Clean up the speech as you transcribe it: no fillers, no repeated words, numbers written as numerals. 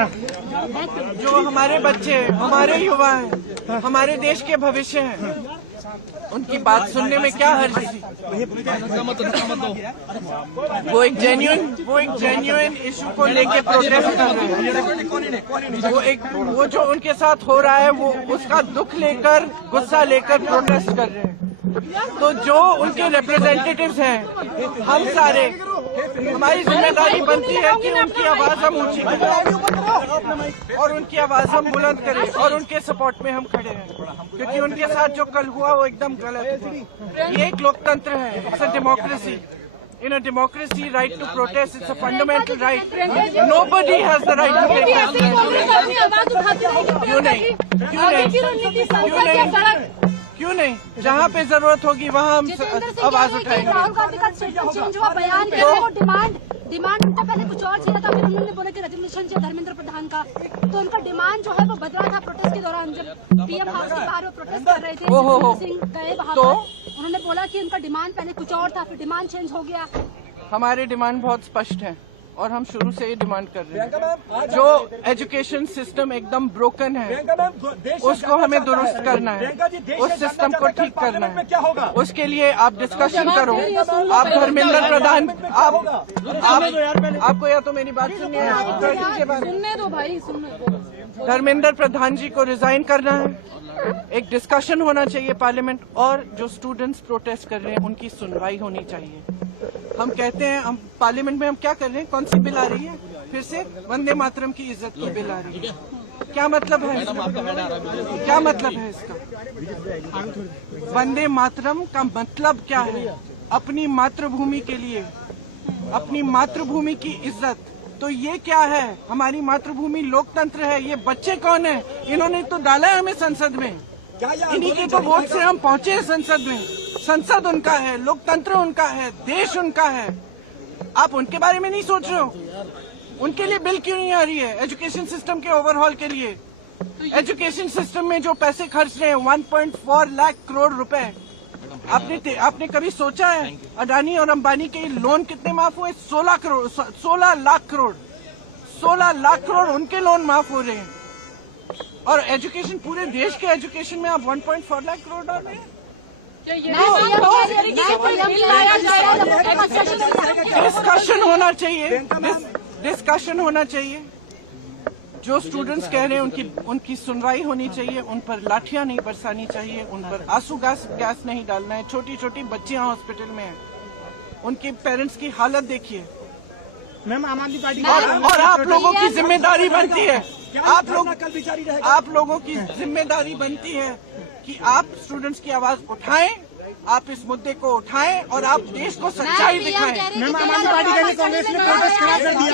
जो हमारे बच्चे, हमारे युवा हैं, हमारे देश के भविष्य हैं, उनकी बात सुनने में क्या हर्ज थी। वो एक जेन्युइन इशू को लेके प्रोटेस्ट कर रहे हैं। वो जो उनके साथ हो रहा है वो उसका दुख लेकर, गुस्सा लेकर प्रोटेस्ट कर रहे हैं। तो जो उनके रिप्रेजेंटेटिव्स हैं, हम सारे, हमारी जिम्मेदारी बनती है कि उनकी आवाज हम ऊंची करें और उनकी आवाज हम बुलंद करें और उनके सपोर्ट में हम खड़े हैं, क्योंकि उनके साथ जो कल हुआ वो एकदम गलत हुआ। ये एक लोकतंत्र है, it's a democracy. In a democracy, right to protest, it's a fundamental right. Nobody has the right to protest. क्यों नहीं? क्यों नहीं? जहाँ पे जरूरत होगी वहाँ हम आवाज उठाएंगे। राहुल गांधी का चेंज हुआ बयान किया, वो डिमांड उनका पहले कुछ और चाहिए था, फिर उन्होंने बोला कि रेजोल्यूशन चाहिए धर्मेंद्र प्रधान का, तो उनका डिमांड जो है वो बदला था प्रोटेस्ट के दौरान। जब पीएम हाउस के बाहर वो प्रोटेस्ट कर रहे थे, सिंह गए वहाँ पर, उन्होंने बोला कि उनका डिमांड पहले कुछ और था, फिर डिमांड चेंज हो गया। हमारे डिमांड बहुत स्पष्ट है और हम शुरू से ये डिमांड कर रहे हैं। जो एजुकेशन सिस्टम एकदम ब्रोकन है उसको हमें दुरुस्त करना है, उस सिस्टम को ठीक करना है। उसके लिए आप डिस्कशन करो। आप धर्मेंद्र प्रधान, आपको या तो मेरी बात सुनिए, आप सुनने दो भाई, धर्मेंद्र प्रधान जी को रिजाइन करना है, एक डिस्कशन होना चाहिए पार्लियामेंट, और जो स्टूडेंट्स प्रोटेस्ट कर रहे हैं उनकी सुनवाई होनी चाहिए। हम कहते हैं, हम पार्लियामेंट में हम क्या कर रहे हैं? कौन सी बिल आ रही है? फिर से वंदे मातरम की इज्जत की बिल आ रही है। क्या मतलब है इसका? क्या मतलब है इसका? वंदे मातरम का मतलब क्या है? अपनी मातृभूमि के लिए, अपनी मातृभूमि की इज्जत। तो ये क्या है? हमारी मातृभूमि लोकतंत्र है। ये बच्चे कौन है? इन्होंने तो डाला है हमें संसद में, इन्हीं के तो वोट से हम पहुंचे हैं संसद में। संसद उनका है, लोकतंत्र उनका है, देश उनका है। आप उनके बारे में नहीं सोच रहे हो? उनके लिए बिल क्यों नहीं आ रही है? एजुकेशन सिस्टम के ओवरहॉल के लिए। एजुकेशन सिस्टम में जो पैसे खर्च रहे हैं 1.4 लाख करोड़ रुपए, आपने कभी सोचा है अडानी और अंबानी के लोन कितने माफ हुए? 16 लाख करोड़ 16 लाख करोड़ उनके लोन माफ हो रहे हैं। और एजुकेशन, पूरे देश के एजुकेशन में आप 1.4 लाख करोड़ डाल रहे हैं। डिस्कशन होना चाहिए, डिस्कशन होना चाहिए। जो स्टूडेंट्स कह रहे हैं उनकी सुनवाई होनी चाहिए, उन पर लाठियां नहीं बरसानी चाहिए, उन पर आंसू गैस नहीं डालना है। छोटी छोटी बच्चियां हॉस्पिटल में हैं, उनके पेरेंट्स की हालत देखिए। मैम, आम आदमी पार्टी और आप लोगों की जिम्मेदारी बनती है, आप लोगों की जिम्मेदारी बनती है कि आप स्टूडेंट्स की आवाज उठाएं, आप इस मुद्दे को उठाएं और आप देश को सच्चाई दिखाएं। मैम, आम आदमी पार्टी के लिए कांग्रेस ने प्रोटेस्ट खड़ा कर दिया।